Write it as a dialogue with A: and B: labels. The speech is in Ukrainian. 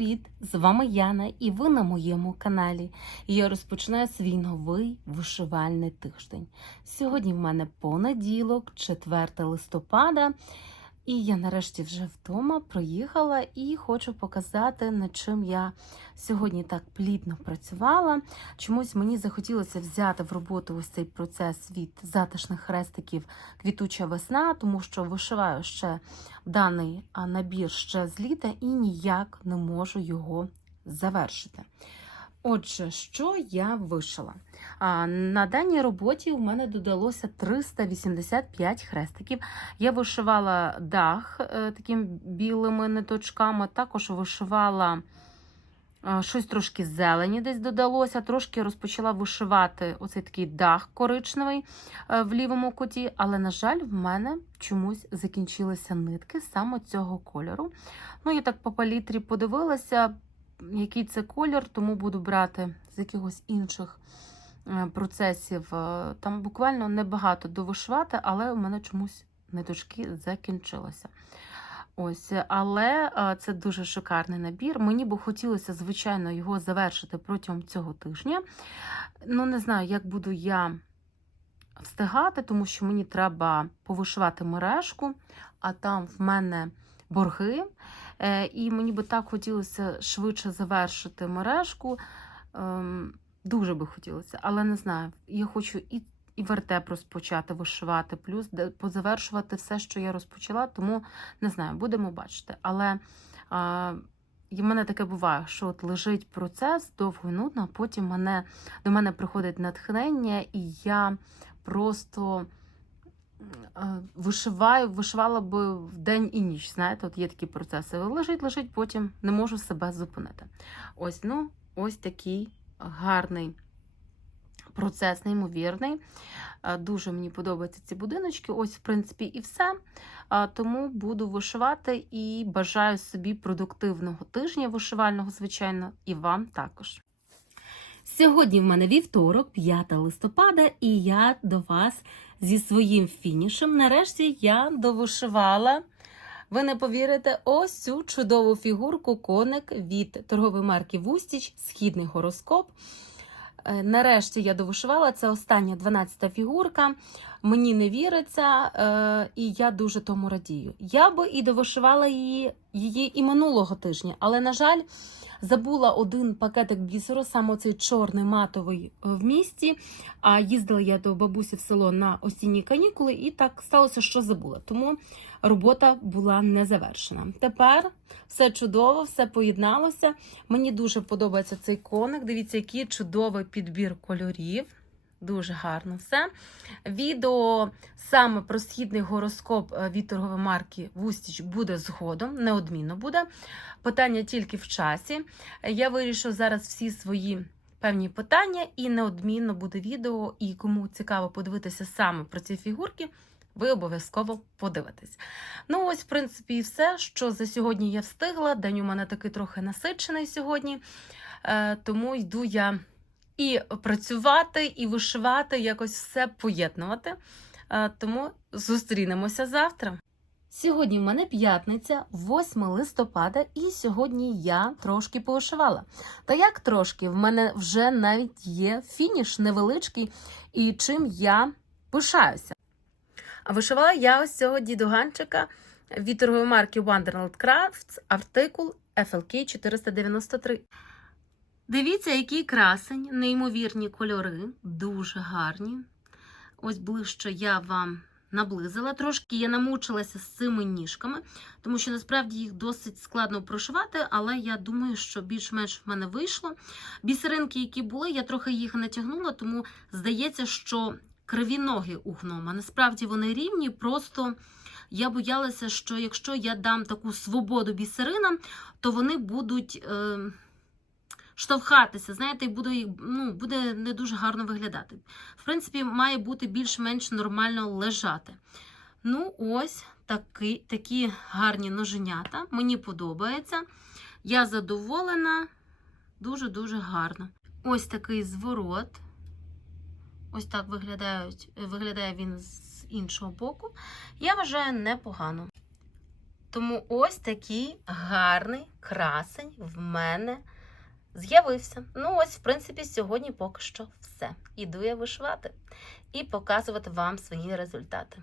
A: Привіт! З вами Яна, і ви на моєму каналі. Я розпочинаю свій новий вишивальний тиждень. Сьогодні в мене понеділок, 4 листопада. І я нарешті вже вдома проїхала і хочу показати, над чим я сьогодні так плідно працювала. Чомусь мені захотілося взяти в роботу ось цей процес від затишних хрестиків квітуча весна, тому що вишиваю ще даний набір ще з літа і ніяк не можу його завершити. Отже, що я вишила? На даній роботі у мене додалося 385 хрестиків. Я вишивала дах е, такими білими ниточками, також вишивала е, щось трошки зелені десь додалося, трошки розпочала вишивати оцей такий дах коричневий е, в лівому куті, але, на жаль, в мене чомусь закінчилися нитки саме цього кольору. Ну, я так по палітрі подивилася, який це колір, тому буду брати з якихось інших е, процесів. Е, Там буквально небагато довишивати, але у мене чомусь ниточки закінчилися. Ось, але е, це дуже шикарний набір. Мені би хотілося, звичайно, його завершити протягом цього тижня. Ну, не знаю, як буду я встигати, тому що мені треба повишивати мережку, а там в мене борги. Е, І мені би так хотілося швидше завершити мережку. Ем, Дуже би хотілося, але не знаю. Я хочу і і вертеп розпочати вишивати, плюс позавершувати все, що я розпочала, тому не знаю, будемо бачити. Але і в мене таке буває, що от лежить процес довго і нудно, а потім мене, до мене приходить натхнення, і я просто вишиваю, вишивала би в день і ніч. Знаєте, от є такі процеси. Лежить, лежить, потім не можу себе зупинити. Ось, ну, ось такий гарний процес, неймовірний. Дуже мені подобаються ці будиночки. Ось, в принципі, і все. Тому буду вишивати і бажаю собі продуктивного тижня вишивального, звичайно, і вам також. Сьогодні в мене вівторок, 5 листопада, і я до вас зі своїм фінішем. Нарешті я довишивала. Ви не повірите, ось цю чудову фігурку коник від торгової марки Вустіч, східний гороскоп. Е, Нарешті я довишивала. Це остання 12-та фігурка. Мені не віриться, е, і я дуже тому радію. Я би і довишивала її, її і минулого тижня, але, на жаль, забула один пакетик бісеру, саме цей чорний матовий е, в місті. А їздила я до бабусі в село на осінні канікули, і так сталося, що забула. Тому робота була не завершена. Тепер все чудово, все поєдналося. Мені дуже подобається цей коник. Дивіться, який чудовий підбір кольорів. Дуже гарно все. Відео саме про східний гороскоп е, від торгової марки Вустіч буде згодом, неодмінно буде. Питання тільки в часі. Я вирішу зараз всі свої певні питання, і неодмінно буде відео. І кому цікаво подивитися саме про ці фігурки, ви обов'язково подивитесь. Ну, ось, в принципі, і все, що за сьогодні я встигла. День у мене такий трохи насичений сьогодні, Е, тому йду я і працювати, і вишивати, якось все поєднувати. Е, Тому зустрінемося завтра. Сьогодні в мене п'ятниця, 8 листопада, і сьогодні я трошки повишивала. Та як трошки, в мене вже навіть є фініш невеличкий, і чим я пишаюся. А вишивала я ось цього дідуганчика від торгової марки Wonderland Crafts, артикул FLK 493. Дивіться, який красень, неймовірні кольори, дуже гарні. Ось ближче я вам наблизила. Трошки я намучилася з цими ніжками, тому що насправді їх досить складно прошивати, але я думаю, що більш-менш в мене вийшло. Бісеринки, які були, я трохи їх натягнула, тому здається, що криві ноги у гнома. Насправді вони рівні, просто я боялася, що якщо я дам таку свободу бісеринам, то вони будуть. Е штовхатися, знаєте, і буде, ну, буде не дуже гарно виглядати. В принципі, має бути більш-менш нормально лежати. Ну, ось такі, такі гарні ноженята. Мені подобається. Я задоволена. Дуже-дуже гарно. Ось такий зворот. Ось так виглядають, виглядає він з іншого боку. Я вважаю непогано. Тому ось такий гарний красень в мене з'явився. Ну, ось, в принципі, сьогодні поки що все. Іду я вишивати і показувати вам свої результати.